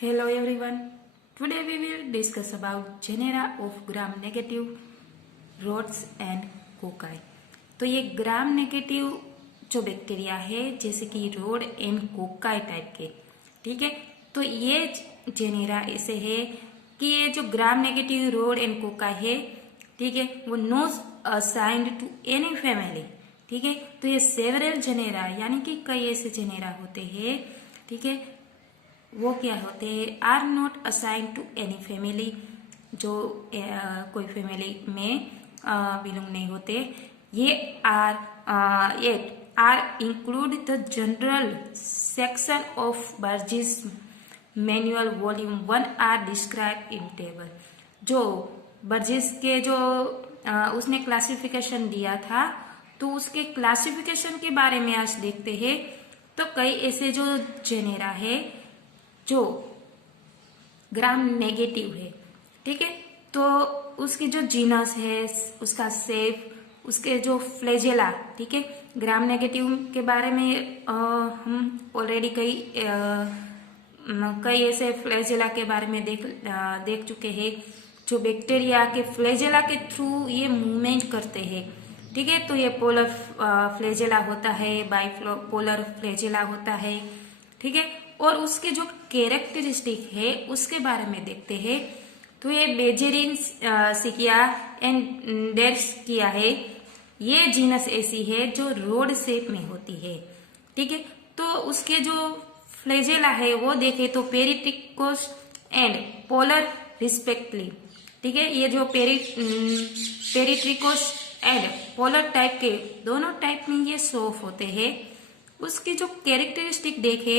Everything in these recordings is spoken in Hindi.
Hello everyone. Today we will discuss about genera of gram-negative rods and cocci. तो ये ग्राम नेगेटिव जो बैक्टीरिया है जैसे कि रोड एंड कोकाई टाइप के, ठीक है। तो ये जेनेरा ऐसे है कि ये जो gram negative rod and cocci है, ठीक है, वो not assigned to any family, ठीक है। तो ये सेवरल जेनेरा यानी कि कई ऐसे जेनेरा होते हैं, ठीक है, वो क्या होते हैं, are not assign to any family, जो कोई फैमिली में बिलोंग नहीं होते। ये are include the general section of Bergey's manual volume 1 are describe in table. जो बर्जिस के जो उसने क्लासिफिकेशन दिया था, तो उसके क्लासिफिकेशन के बारे में आज देखते हैं। तो कई ऐसे जो जेनेरा है जो ग्राम नेगेटिव है, ठीक है, तो उसकी जो जीनस है, उसका सेफ, उसके जो फ्लैजेला, ठीक है, ग्राम नेगेटिव के बारे में हम ऑलरेडी कई ऐसे फ्लैजेला के बारे में देख चुके हैं, जो बैक्टीरिया के फ्लैजेला के थ्रू ये मूवमेंट करते हैं, ठीक है। तो ये पोलर फ्लैजेला होता है, बाइपोलर फ्लैजेला होता है, ठीक है। और उसके जो कैरेक्टरिस्टिक है उसके बारे में देखते हैं। तो ये बेजेरिन सिकिया एंड डेस्किया है, ये जीनस ऐसी है जो रोड शेप में होती है, ठीक है। तो उसके जो फ्लैजेला है वो देखे तो पेरिट्रिकोस एंड पोलर रिस्पेक्टली, ठीक है। ये जो पेरिट्रिकोस एंड पोलर टाइप के दोनों टाइप में ये सोफ होते हैं। उसकी जो कैरेक्टरिस्टिक देखे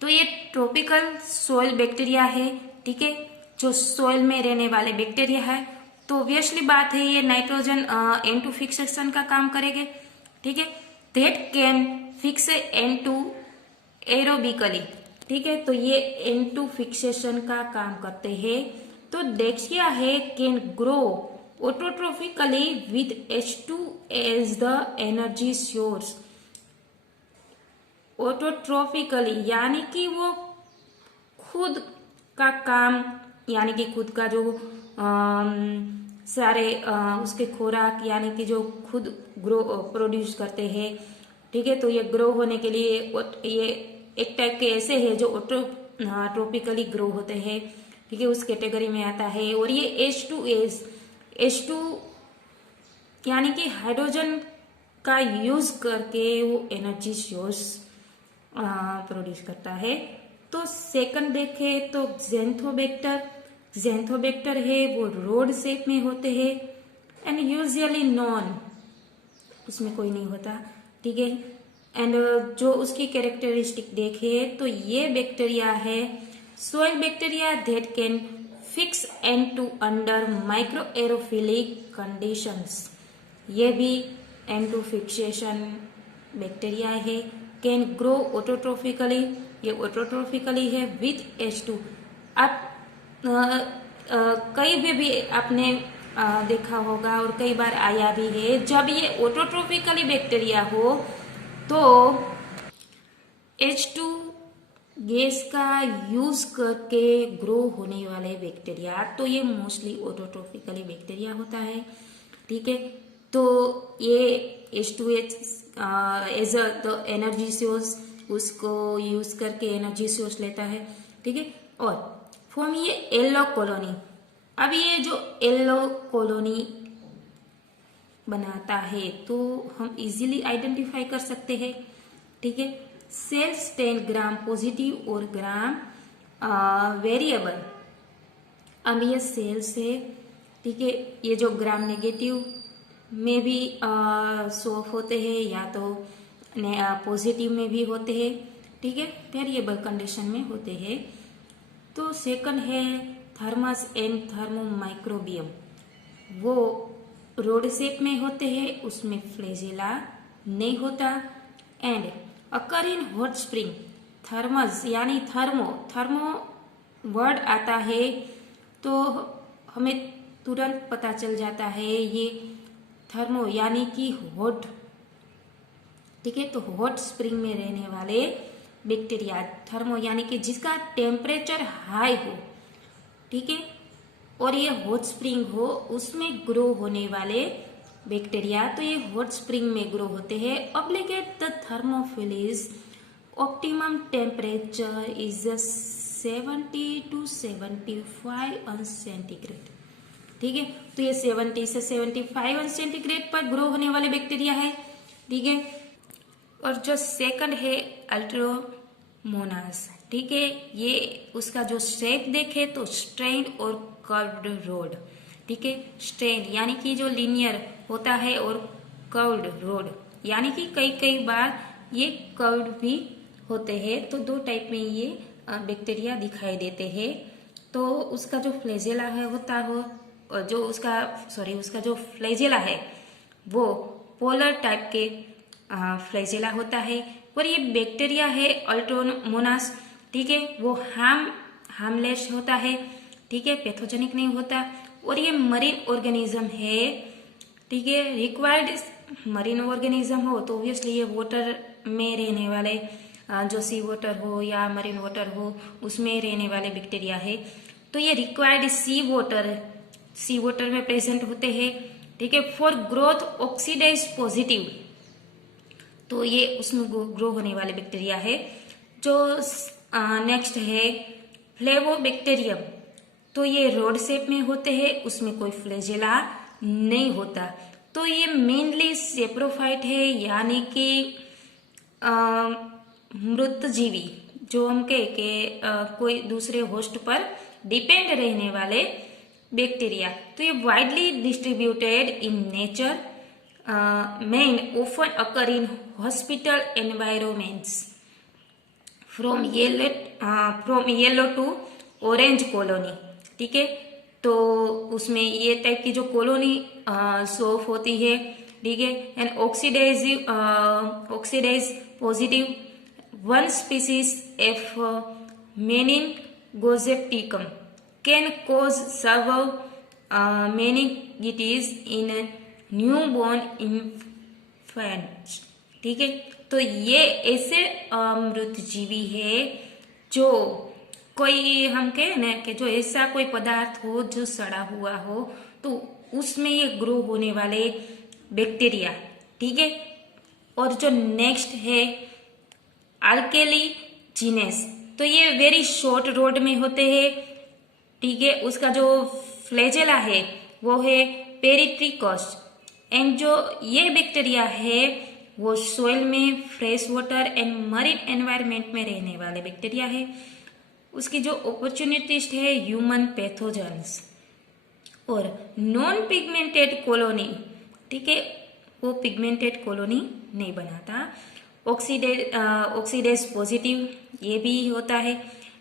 तो ये ट्रॉपिकल सॉइल बैक्टीरिया है, ठीक है, जो सॉइल में रहने वाले बैक्टीरिया है। तो ऑब्वियसली बात है ये नाइट्रोजन N2 फिक्सेशन का काम करेंगे, ठीक है। That can fix N2 aerobically, ठीक है। तो ये N2 फिक्सेशन का काम करते हैं। तो डेक्सिया है can grow autotrophically with H2 as the energy source. Autotrophically यानी कि वो खुद का काम, यानी कि खुद का जो सारे उसके खोराक यानी कि जो खुद ग्रो प्रोड्यूस करते हैं, ठीक है। तो ये ग्रो होने के लिए ये एक टाइप के ऐसे है जो ऑटोट्रोपिकली ग्रो होते हैं, ठीक है, उस कैटेगरी में आता है। और ये H2 यानी कि हाइड्रोजन का यूज करके वो एनर्जी सोर्स प्रोड्यूस करता है। तो सेकंड देखे तो जेंथोबैक्टर है, वो रोड शेप में होते हैं एंड यूजुअली नॉन, उसमें कोई नहीं होता, ठीक है। एंड जो उसकी कैरेक्टरिस्टिक देखे तो ये बैक्टीरिया है soil bacteria that can fix N2 under micro aerophilic conditions. ये भी N2 फिक्सेशन बैक्टीरिया है। कैन ग्रो ऑटोट्रोफिकली, ये ऑटोट्रोफिकली है विथ H2। आप कई भी आपने देखा होगा और कई बार आया भी है, जब ये ऑटोट्रोफिकली बैक्टीरिया हो तो H2 गैस का यूज करके ग्रो होने वाले बैक्टीरिया, तो ये मोस्टली ऑटोट्रोफिकली बैक्टीरिया होता है, ठीक है। तो ये H2H as the energy source, उसको यूज करके एनर्जी सोर्स लेता है, ठीक है। और फॉर्म ये येलो कॉलोनी। अब ये जो येलो कॉलोनी बनाता है तो हम इजीली आइडेंटिफाई कर सकते हैं, ठीक है। सेल स्टेन ग्राम पॉजिटिव और ग्राम वेरिएबल। अब ये सेल्स है, ठीक है, ये जो ग्राम नेगेटिव में भी सोफ होते हैं या तो पॉजिटिव में भी होते हैं, ठीक है, वेरिएबल कंडीशन में होते हैं। तो सेकंड है थर्मस एंड थर्मोमाइक्रोबियम, वो रोड शेप में होते हैं, उसमें फ्लैजेला नहीं होता। And occur in hot spring. Thermos यानी थर्मो वर्ड आता है तो हमें तुरंत पता चल जाता है ये थर्मो यानी कि हॉट, ठीक है। तो हॉट स्प्रिंग में रहने वाले बैक्टीरिया, थर्मो यानी कि जिसका टेम्परेचर हाई हो, ठीक है, और ये हॉट स्प्रिंग हो, उसमें ग्रो होने वाले बैक्टीरिया, तो ये हॉट स्प्रिंग में ग्रो होते हैं। Obligate the thermophiles optimum temperature is 70 to 75 अंश सेंटीग्रेड, ठीक है। तो ये 70 से 75 अंश सेंटीग्रेड पर ग्रो होने वाले बैक्टीरिया है, ठीक है। और जो सेकंड है अल्ट्रोमोनास, ठीक है, ये उसका जो शेप देखे तो स्ट्रेंड और कर्व्ड रोड, ठीक है। स्ट्रेंड यानी कि जो लीनियर होता है और कर्व्ड रोड यानी कि कई कई बार ये कर्व्ड भी होते हैं। तो दो टाइप में ये बैक्टीरिया दिखाई देते हैं। तो उसका जो फ्लैजेला है होता हो, जो उसका जो फ्लैजेला है वो पोलर टाइप के फ्लैजेला होता है। और ये बैक्टीरिया है अल्ट्रोमोनास, ठीक है, वो हार्मलेस होता है, ठीक है, पैथोजेनिक नहीं होता। और ये मरीन ऑर्गेनिज्म है, ठीक है। रिक्वायर्ड मरीन ऑर्गेनिज्म हो तो ऑब्वियसली ये वाटर में रहने वाले, जो सी वाटर हो या मरीन वाटर हो उसमें रहने वाले बैक्टीरिया है। तो ये रिक्वायर्ड सी वाटर में प्रेजेंट होते हैं, ठीक है, फॉर ग्रोथ ऑक्सीडाइज पॉजिटिव, तो ये उसमें ग्रो होने वाले बैक्टीरिया है। जो नेक्स्ट है फ्लेवोबैक्टीरियम, तो ये रोड शेप में होते हैं, उसमें कोई फ्लैजेला नहीं होता। तो ये मेनली सेप्रोफाइट है यानी कि मृत जीवी, जो हम कहे कि कोई दूसरे होस्ट पर डिपेंड रहने वाले बैक्टीरिया। तो ये widely distributed in nature, main often occur in hospital environments from yellow to orange colony, ठीक है। तो उसमें ये टाइप की जो कॉलोनी सोफ होती है, ठीक है। And oxidase positive one species F meningosepticum can cause survive meningitis in newborn infants, ठीक है। तो ये ऐसे मृत जीवी है जो कोई हम कहे ना कि जो ऐसा कोई पदार्थ हो जो सड़ा हुआ हो तो उसमें ये ग्रो होने वाले बैक्टीरिया, ठीक है। और जो नेक्स्ट है अल्केली जीनेस, तो ये वेरी शॉर्ट रोड में होते हैं, ठीक है। उसका जो फ्लैजेला है वो है पेरिट्रिकस। एंड जो ये बैक्टीरिया है वो सोइल में, fresh water and marine environment में रहने वाले बैक्टीरिया है। उसकी जो अपॉर्चुनिटिस्ट है ह्यूमन पैथोजेंस। और नॉन पिगमेंटेड कॉलोनी, ठीक है, वो पिगमेंटेड कॉलोनी नहीं बनाता। ऑक्सीडेज पॉजिटिव ये भी होता है।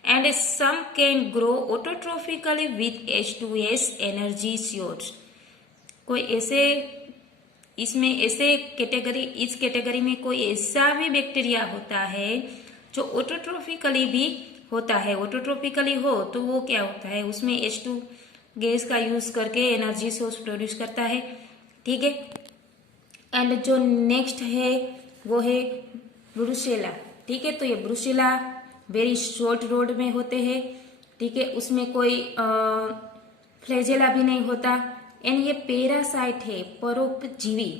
And some can grow autotrophically with H2S energy source. कोई ऐसे इसमें ऐसे कैटेगरी, इस कैटेगरी में कोई ऐसा भी बैक्टीरिया होता है जो ऑटोट्रोफिकली भी होता है। ऑटोट्रोफिकली हो तो वो क्या होता है, उसमें H2 गैस का यूज करके एनर्जी सोर्स प्रोड्यूस करता है, ठीक है। एंड जो नेक्स्ट है वो है ब्रुसेला, ठीक है। तो ये ब्रुसेला वेरी शॉर्ट रोड में होते हैं, ठीक है, उसमें कोई फ्लैजेला भी नहीं होता। एंड ये पैरासाइट है, परोपजीवी,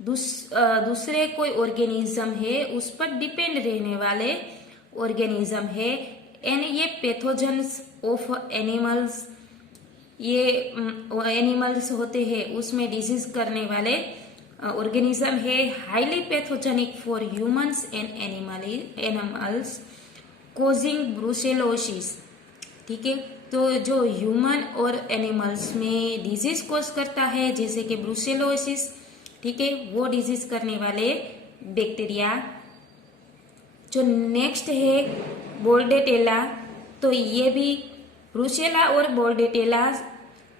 दूसरे कोई ऑर्गेनिज्म है उस पर डिपेंड रहने वाले ऑर्गेनिज्म है। एंड ये पैथोजेंस ऑफ एनिमल्स, ये एनिमल्स होते हैं उसमें डिजीज करने वाले ऑर्गेनिज्म है। Highly pathogenic for humans and animals causing brucellosis, ठीक है। तो जो ह्यूमन और एनिमल्स में डिजीज कोज करता है जैसे कि ब्रुसेलोसिस, ठीक है, वो डिजीज करने वाले बैक्टीरिया। जो नेक्स्ट है बोर्डेटेला, तो ये भी ब्रुसेला और बोर्डेटेला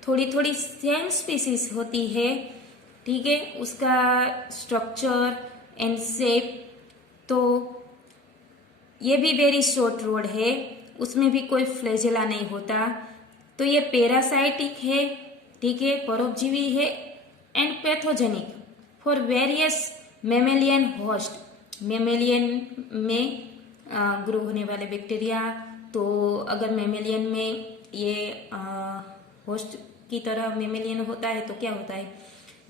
थोड़ी थोड़ी सेम स्पीसीज होती है, ठीक है। उसका स्ट्रक्चर एंड शेप, तो ये भी वेरी शॉर्ट रोड है, उसमें भी कोई फ्लैजेला नहीं होता। तो ये पैरासाइटिक है, ठीक है, परोपजीवी है and pathogenic for various mammalian host. Mammalian में ग्रो होने वाले बैक्टीरिया। तो अगर मेमेलियन में ये होस्ट की तरह मेमेलियन होता है तो क्या होता है,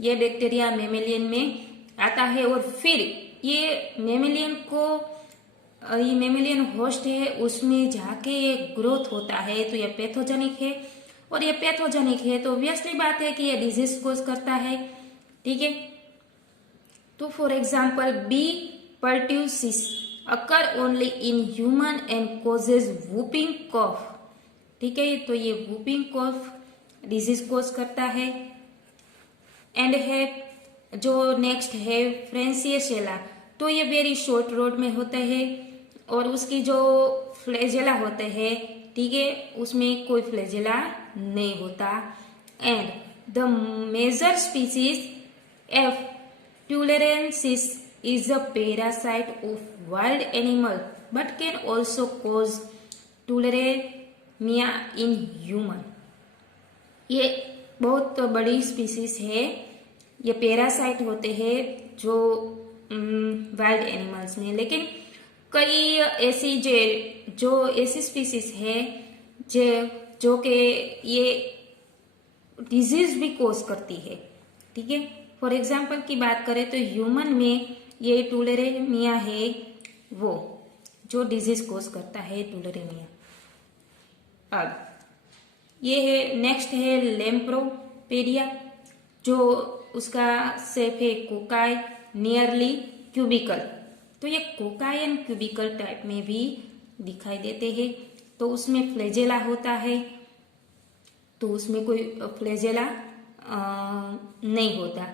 ये बैक्टीरिया मेमेलियन में आता है और फिर ये मेमेलियन होस्ट है उसमें जाके ये ग्रोथ होता है। तो ये पैथोजेनिक है, और ये पैथोजेनिक है तो ऑब्वियसली बात है कि ये डिजीज कोज करता है। ठीक है, तो for example B pertussis occur only in human and causes whooping cough. ठीक है, तो ये वूपिंग कॉफ डिजीज कोज करता है। एंड है जो नेक्स्ट है फ्रेंसियेशेला, तो ये वेरी शॉर्ट रोड में होते हैं और उसकी जो फ्लैजेला होते हैं, ठीक है, उसमें कोई फ्लैजेला नहीं होता। And the major species F tularensis is a parasite of wild animal but can also cause tularemia in human. ये बहुत बड़ी स्पीसीज है, ये पैरासाइट होते हैं जो वाइल्ड एनिमल्स में, लेकिन कई ऐसी स्पीसीज है जो कि ये डिजीज भी कोज करती है। ठीक है, फॉर एग्जाम्पल की बात करें तो ह्यूमन में ये टुलेरेमिया है वो जो डिजीज कोज करता है, टुलेरेमिया। अब ये है नेक्स्ट है लेम्प्रोपेडिया, जो उसका शेप है कोकाई नियरली क्यूबिकल। तो ये कोकाई एंड क्यूबिकल टाइप में भी दिखाई देते हैं। तो उसमें फ्लैजेला होता है, तो उसमें कोई फ्लैजेला नहीं होता।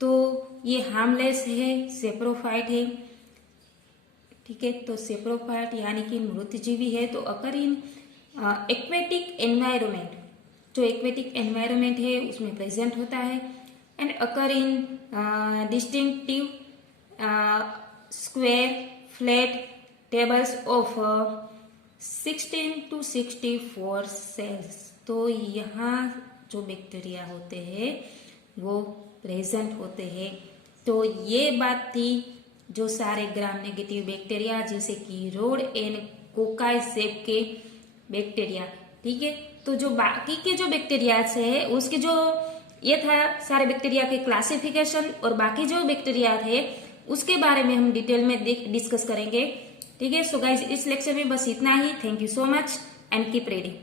तो ये हार्मलेस है, सेप्रोफाइट है। ठीक है, तो सेप्रोफाइट यानी कि मृतजीवी है। तो अकर इन एक्वेटिक एनवायरमेंट, जो एक्वेटिक एनवायरमेंट है उसमें प्रेजेंट होता है। And occur in distinctive square flat tables of 16 to 64 cells. तो यहाँ जो बैक्टीरिया होते हैं वो प्रेजेंट होते हैं। तो ये बात थी जो सारे ग्राम नेगेटिव बैक्टीरिया जैसे कि रोड एंड कोकाई शेप के बैक्टीरिया। ठीक है, तो जो बाकी के जो बैक्टीरिया है उसके जो ये था सारे बैक्टीरिया के क्लासिफिकेशन, और बाकी जो बैक्टीरिया थे उसके बारे में हम डिटेल में डिस्कस करेंगे। ठीक है, सो गाइज इस लेक्चर में बस इतना ही। Thank you so much and keep reading.